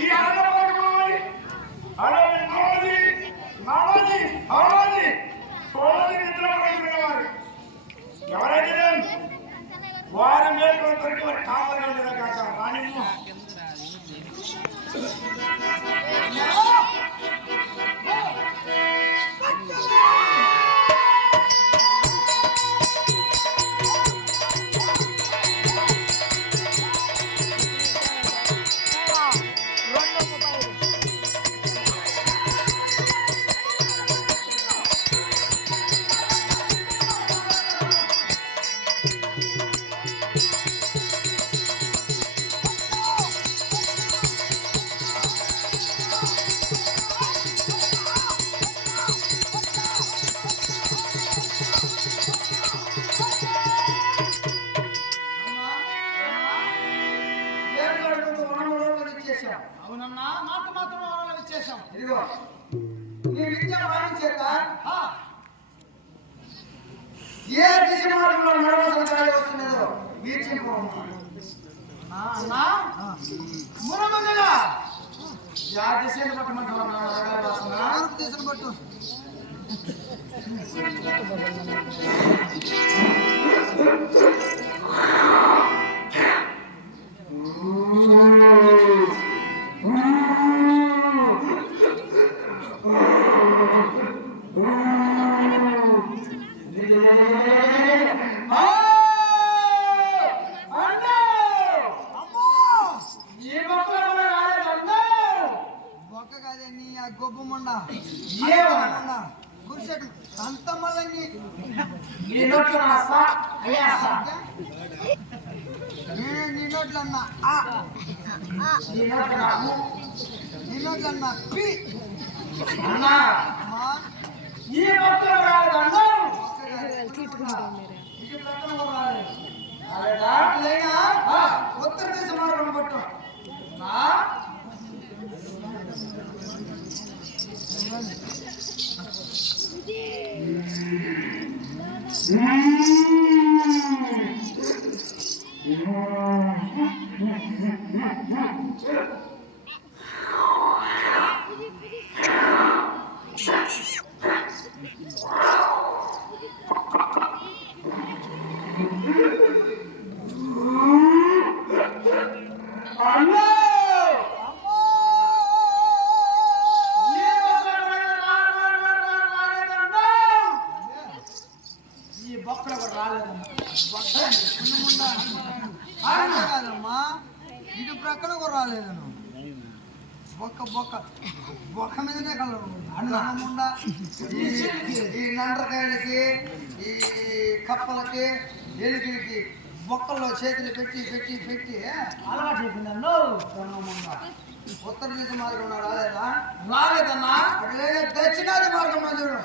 ఈ ఆడవాళ్ళు అలాగే నవది అవది సోదరి నిద్రపోయినవారు ఎవరైతే వారి మేలుకొందరికి వారి కావాలని కాక రాణిమ్మ అవునన్నా మాట మాత్రం ఇచ్చేసాం. ఇదిగో నీ విద్య వాణి చేత ఏ దిశ మార్గంలో నడవలసిన వస్తున్నదో వీర్చిపోమ్మా. అన్నా మురమగల యా దిశను పట్టమంటావా? దిశను పట్టు. గొప్పమండ గురిసెట్ అంత మళ్ళీ నీ నోట్లో అన్నా నీ నోట్లో అన్నా పి అన్నా ఈ మొత్తం రాలేదన్నా ఉత్తర దేశ మార్గం పట్టు కాదమ్మా ఇటు ప్రక్కన కూడా రాలేదను బొక్క బొక్క బొక్క మీదనే కలరు అన్నముండా ఈ నండ్రకాయలకి ఈ కప్పలకి ఎలుకలకి బొక్కల్లో చేతులు పెట్టి పెట్టి పెట్టి అలవాటు అయిపోయిందన్ను అన్నముండా. ఉత్తర దిశ మార్గం రాలేదా? రాలేదన్నా. అట్లే దక్షిణాది మార్గం చూడు.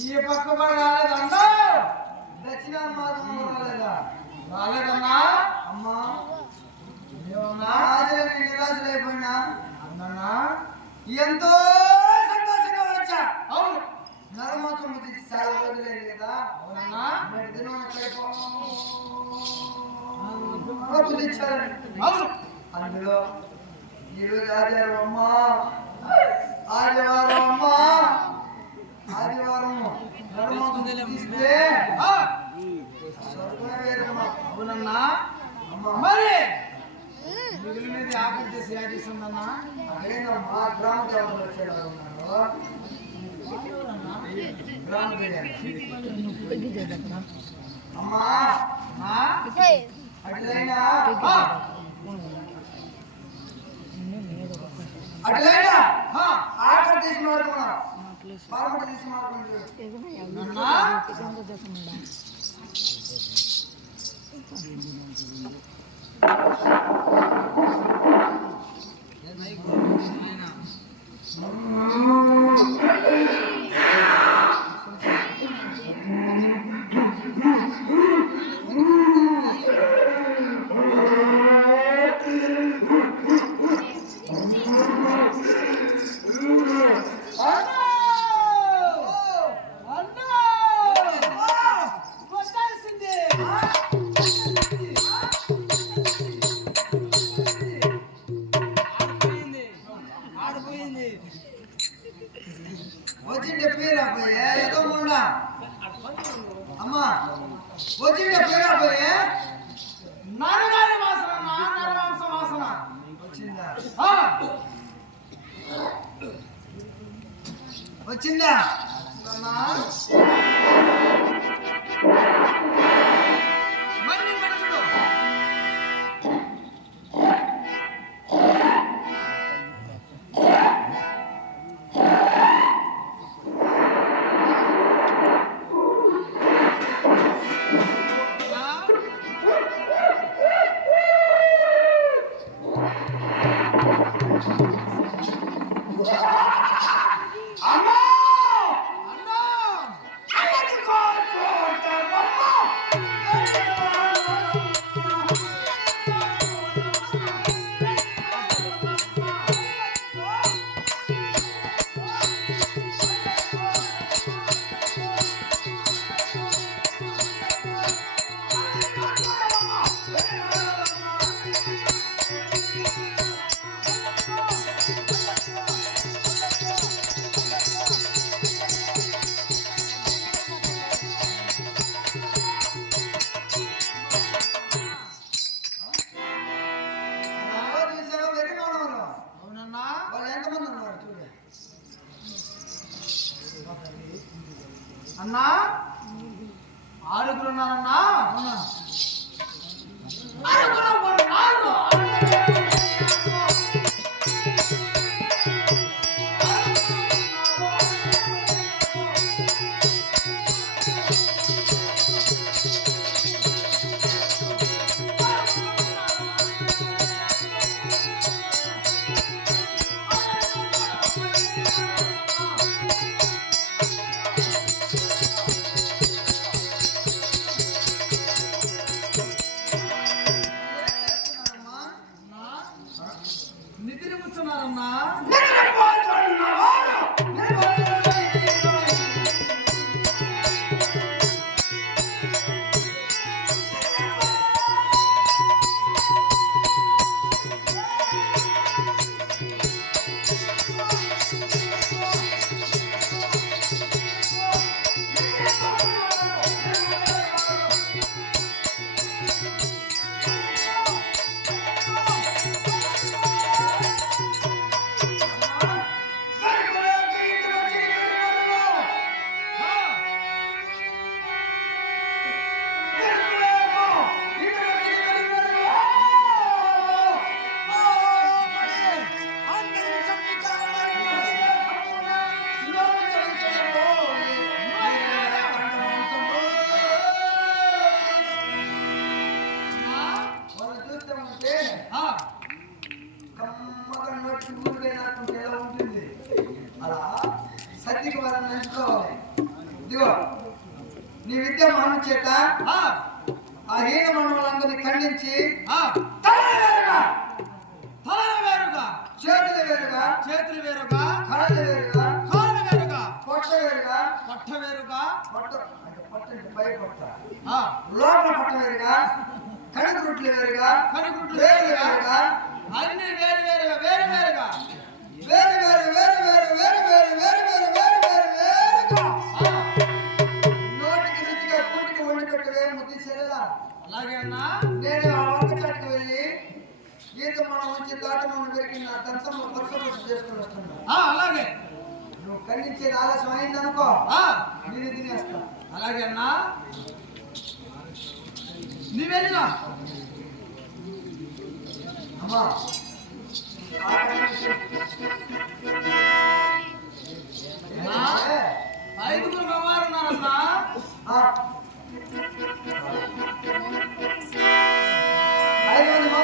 ఈ పక్క రాలేదన్నా దక్షిణ మార్గం రాలేదా? రాలేదన్నా. అమ్మా నిరాశలైపోయినా అన్నా ఎంతో సంతోషంగా వచ్చా. అవును నరమాసం చాలా రోజులేదు కదా. అవునన్నా అవును అందులో ఈరోజు ఆదివారం అమ్మా ఆదివారం అమ్మా ఆదివారం నరమాసం తీస్తే అవునన్నా. మరి మిగిలినది ఆకలి చేసి యాడిస్తుందన్నా. అదేనమ్మా గ్రామ దేవతలు వచ్చేవారు ఉన్నారు. గ్రామ అమ్మా అట్లయినా అట్లయినా ఆకలి తీసి మారుకున్నా పార్వతి తీసి మారుకుంటు వచ్చిండే పేరా పోయే ఏదో మొండ అమ్మా వచ్చిండే పేరా పోయే నరగారి వాసన నరమాంస వాసన వచ్చిందా ఆ వచ్చిందా అన్నా మరి మనుషుడు అమ్మా అన్నా అయ్యో అవునన్నా వాళ్ళు ఎంతమంది ఉన్నారు చూడు అన్నా ఆరుగురు ఉన్నారన్నా అవునా ఆరుగురు ఉన్నారు. నిద్ర కూర్చున్నారన్నా వాళ్ళు చూస్తే ఉంటే ఆ, కమ్మగా నోటి ఊరికే నాకుంటే ఎలా ఉంటుంది అలా సత్యకి వాళ్ళని నేర్చుకోవాలి ఇదిగో నీ విద్య మహను చేత ఆ, ఆ హీన మనవులందరినీ ఖండించి ఆ. తలలు వేరుగా తల వేరుగా చేతులు వేరుగా చేతులు వేరుగా కాళ్ళు వేరుగా కాళ్ళు వేరుగా పొట్ట వేరుగా పొట్ట వేరుగా పొట్ట అంటే పొట్ట అంటే పై పొట్ట ఆ, లోపల పొట్ట వేరుగా కడుపు గుడ్లు వేరుగా కనుగుడ్లు వేరు వేరుగా వేరుగా అన్ని వేరు వేరుగా వేరు వేరుగా వేరు వేరు వేరు వేరు వేరు వేరు వేరు వేరు వేరు వేరు వేరుగా ఆ, నోటికి రుచిగా కూటికి వండి పెట్టవే ముద్ది చెల్లెలా అలాగే అన్నా నేను ఆ వంక చాటుకు వెళ్ళి ఈత మనం వచ్చి దాట మనం పెరిగిన దంతంలో పరుసలు చేసుకుని వస్తున్నా ఆ, అలాగే నువ్వు ఖండించేది ఆలస్యం అయిందనుకో ఆ, నేను తినేస్తా అలాగే అన్నా నీవెళ్ళినా అమ్మా ఐదుగురు మగవారు ఉన్నారన్నా ఐదు మంది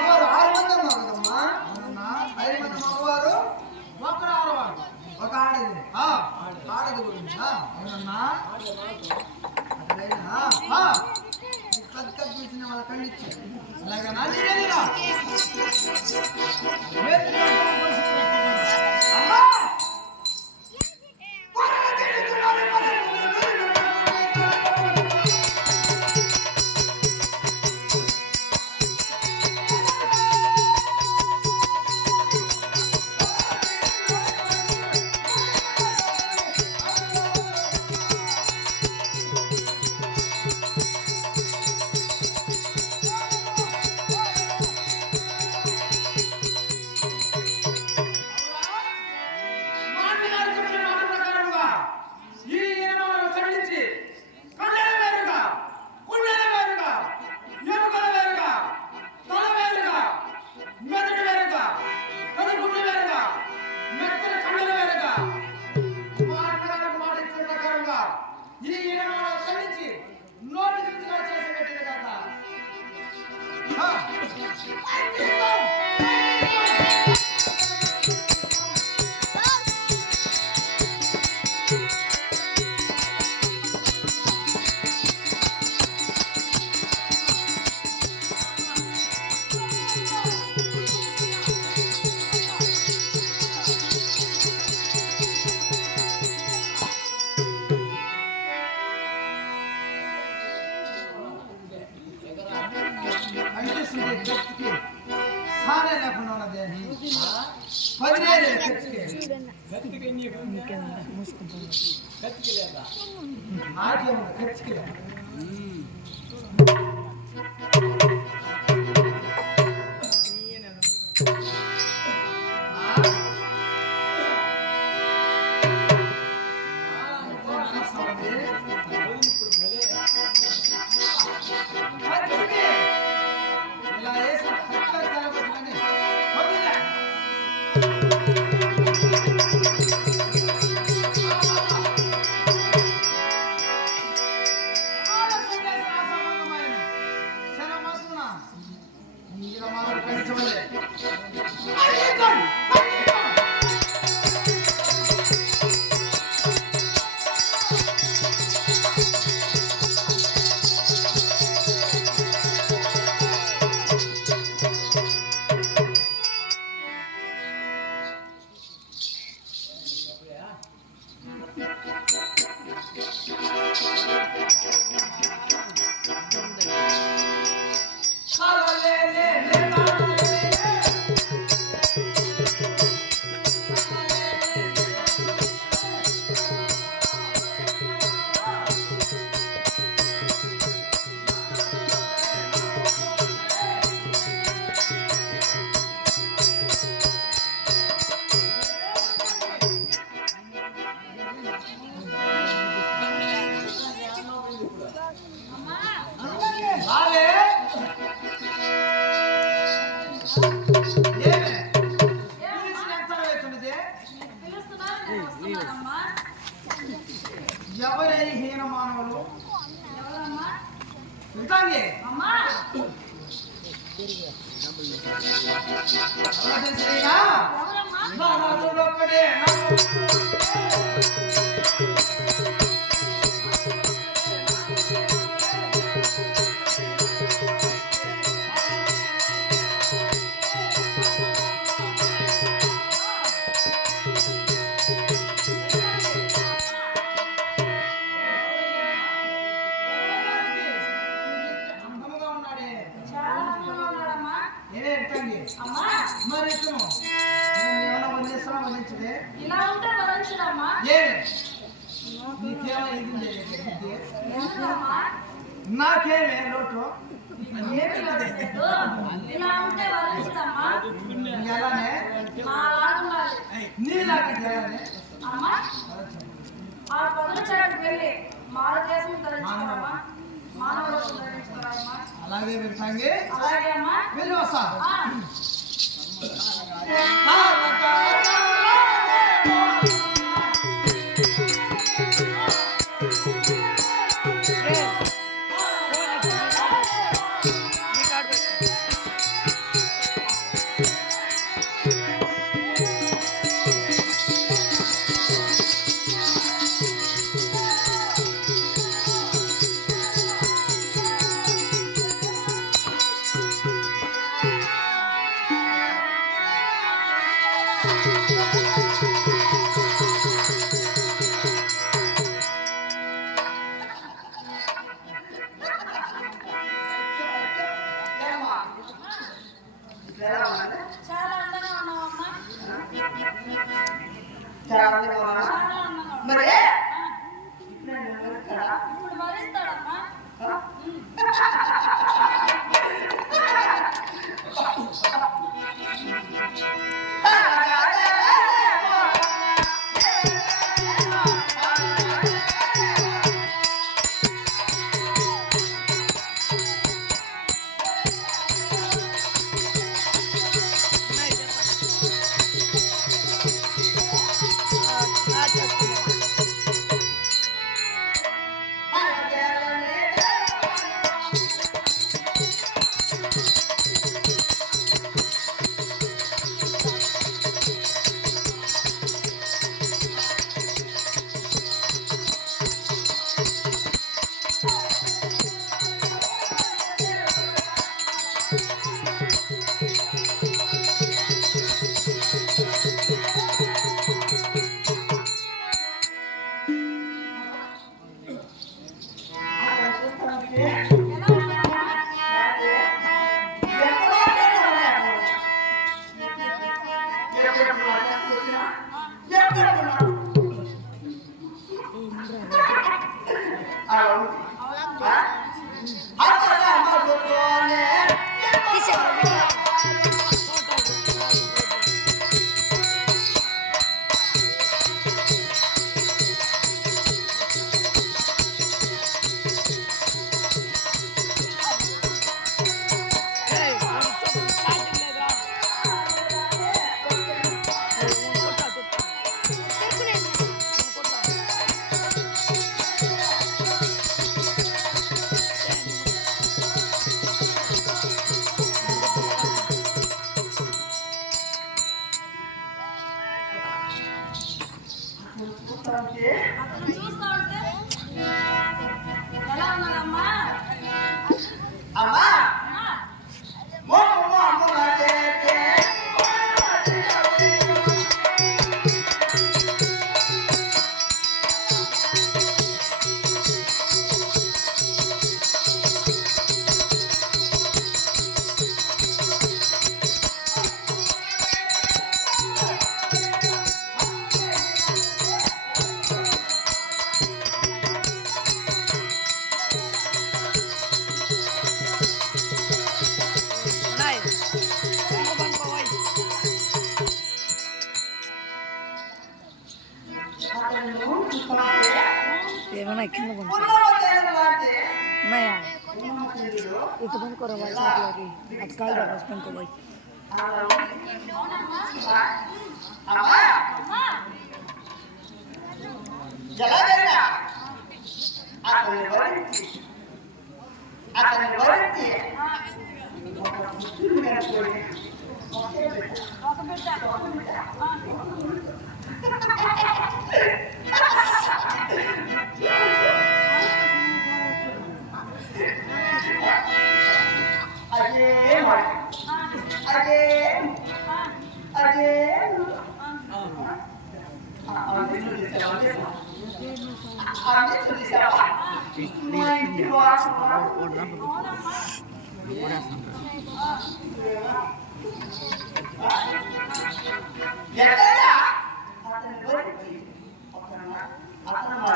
నాలుగు కళ్ళు ఇచ్చి అలాగే నాది వెళ్ళిరా అమ్మా త్వరగా తిరుగుతున్నారు సారే లేకుండా ఉన్నది 10,000 ఖర్చుకి ఆటం ఖర్చుకి ఇలా వేసి తలబెట్టుకొని వదిలే ఎవరే హీన మానవులు వెళ్తాంగే మరి ఏమైనా వదిలేస్తున్నా వదిలించదే ఇలా ఉంటే వదిలించడమ్మా నీకేమో ఇది ఎందుకమ్మా నాకేమే లోటు ఇలా ఉంటే వదిలించడమ్మా ఎలానే మా లాగుండాలి నీలాగా చేయాలి అమ్మా ఆ పదుల చాటుకు వెళ్ళి భారతదేశం ధరించుకోరమ్మా మానవ ధరించుకోరమ్మా అలాగే వెళ్తాంగి అలాగే అమ్మా వెళ్ళి వస్తా ఎలా ఉన్నది? చాలా అందంగా ఉన్నావమ్మా. చాలా అందంగా ఉన్నావా? చాలా అందంగా ఉన్నావు. మరి ఆ, ఇప్పుడు నేను వస్తాడా? ఇప్పుడు వరిస్తాడమ్మా. ఎలా ఉన్నావమ్మా? అతను చూస్తా ఉంటే ఎలా ఉన్నాడమ్మా? అమ్మా అమ్మా, ఏమైనా కింద ఉన్నాయా ఇటు పనుకోరా వాళ్ళు అటు కాలు బస్ పనుకోబోయి అమ్మా, ఒక బిడ్డ. అవునమ్మా.